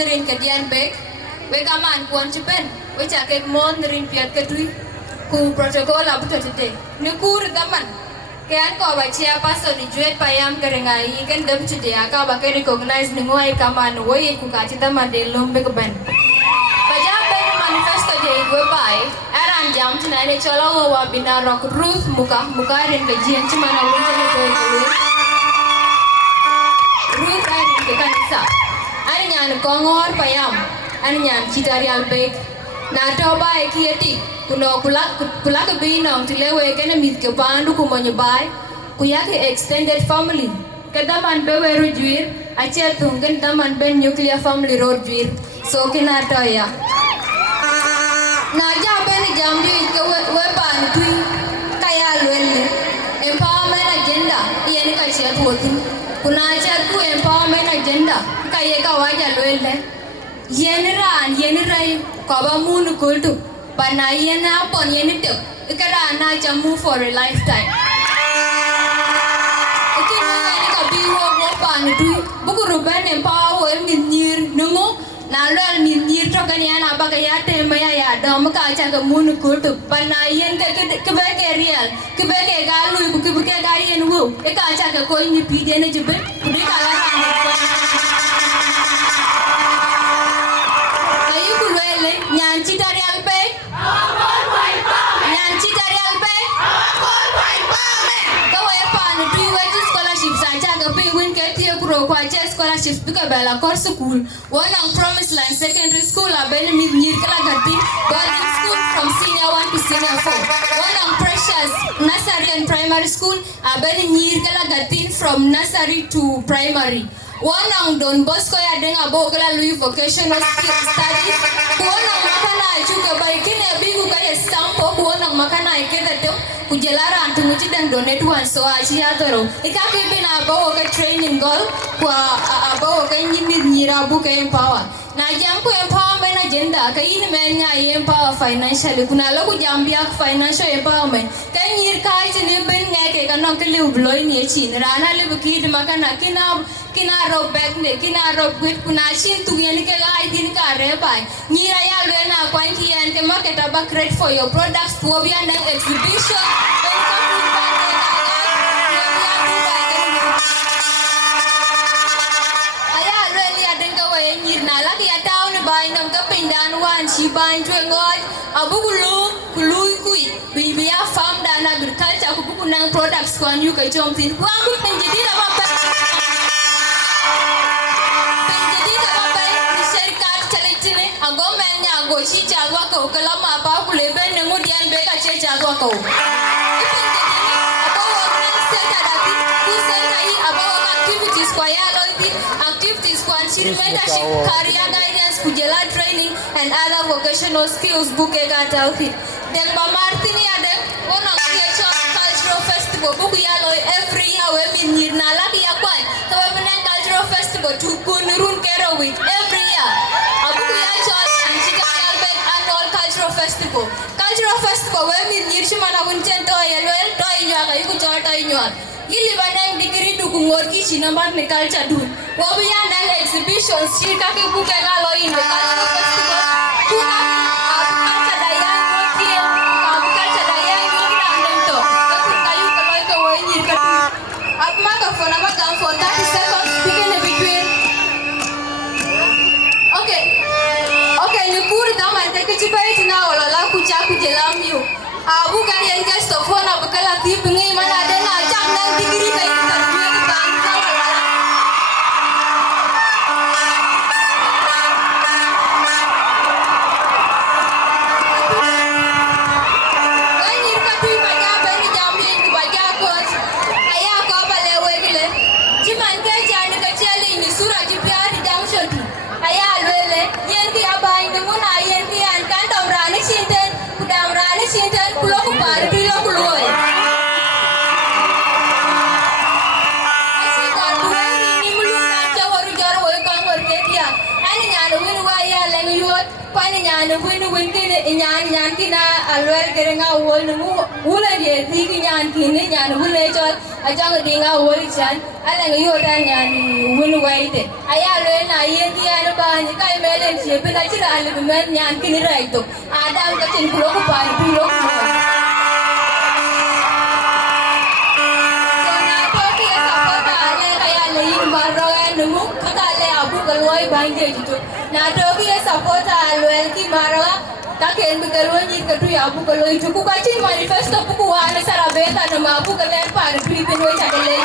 nirin ka Arialbeek. We kaman kuan chipen. We chake mon nirin piat katui. Ku protocol abuto today. Nukur daman. Kaya ko ba siya paso ni Juet payam kerengai kan dam today aka ba ke recognize ni ngoy kaman woy ku ka chita mande lombe ko ban. Pajab ben manifesto je we bai aran jam tina ne cholo wa bina Arok Ruth muka ren ka jian chima na wunje ne ko Ruth ren ke kanisa. Ani nyan kongor payam. Ani nyan chita Arialbeek. Na to bai kieti kuno kulak binong tilewe kene mit ke pandu kumonyo bai kuyake extended family kedaman bewe rujuir achel tungen daman ben nuclear family road juir so kina to ya na ja ben jambi ke we pan tui kaya lwelle empowerment agenda yeni ka che thotin kuna cha tu empowerment agenda kaye ka waja lwelle yeni rai kaba mun kultu Pana yena pon yeni tek ikara na jamu for a lifetime. Ikini ni ka biwo wo pan du buku ruben empower min nyir nungu na lel min nyir to kan yana baga ya te maya ya dom ka cha ka mun kultu pana yen ke be ke real ke be ke ga lu ke be ke ga yen wo e ka cha ka ko ni pide ne jibe kudi ka la ayu kulwele nyan chita Arialbeek scholarships because bela course school one on Promise Line secondary school abeni mid nyir kala gati boarding school from senior 1 to senior 4 one on Precious nursery and primary school abeni nyir kala gati from nursery to primary one on Don Bosco ya denga bogala Louis vocational studies one on makana chuka baikine bigu kaya sampo one on makana ikeda to kujelara antumuchi dan donate one so achi atoro ikake bina abawo ka training goal kwa abawo ka nyira buka empower na jam ku empowerment agenda ka yin men nya empower financially kuna lo ku jambia financial empowerment ka nyir ka chini ben ngeke ka non kele ubloy ni chin rana le bukid makana kina rob back ne kina rob gwit kuna chin tu yani ke ga idin ka re bai nyira ya lo na kwan ki yan ke market aba create for your products ko bi an exhibition Siban juengot abugulu kui bibia farm dan agriculture kubuku nang products kwan yu ka jomtin wangu penjadi apa ni serikali challenge ne agomen nya go chi chagwa ko kala ma pa kulebe ne ngudian be ka che chagwa ko activities kwa yalo activities kwa mentorship career guidance kujela training and other vocational skills buke gata outfit then ba martin ya de ono cultural festival buku yalo every year we min nirna laki ya kwan to we cultural festival to kunurun kero week every year abuku ya Arialbeek annual cultural festival we min nirshima na unchen to yelo to inyo ka yuku chota inyo Gili bandang degree du kungor ki chinamat ne culture du. Wabu ya nang exhibitions shirika ke buka kalau in the cultural festival. Kuna culture daya ngotie, culture daya ngotie random to. Tapi kayu kalau itu wajib katu. Apa maka phone apa gam for 30 seconds begin between. Okay, nukur daman teke cipai tina olala kucaku jelam yu. Abu kan yang guest of phone apa kalau tip ngai mana ada ngajak nang degree kayak kita dua kita Jiman ke nyan win kini nyan kina alwel kerenga wol numu wula dia tiki nyan kini nyan wula chol ajang dinga wol chan alang yota nyan win waite ayalo na yendi anu bani kai melen chepe na chira alu men nyan kini raito adam ka chin kulo ko pan pilo numu kakale abu galwai bangge jitu na toki ya sapota alwel ki marawa taken bigalwai ni katu ya abu galwai tuku kachin manifesto puku wana sarabeta na abu galen par pilipin wai chagale